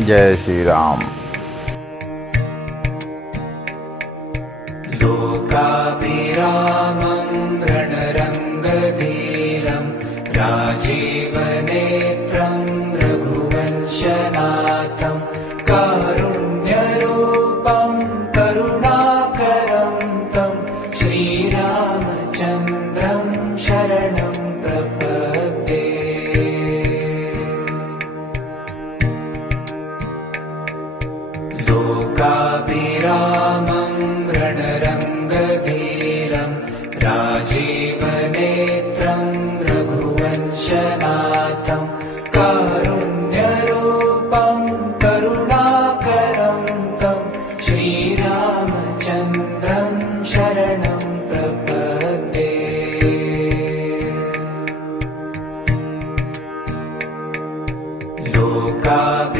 जय श्री राम। लोकाभिरामं रणरङ्गधीरं राजीवनेत्रं रघुवंशनाथं कारुण्यरूपं करुणाकरं तं श्रीरामचन्द्रं शरणं प्रपद्ये। लोकाभिरामं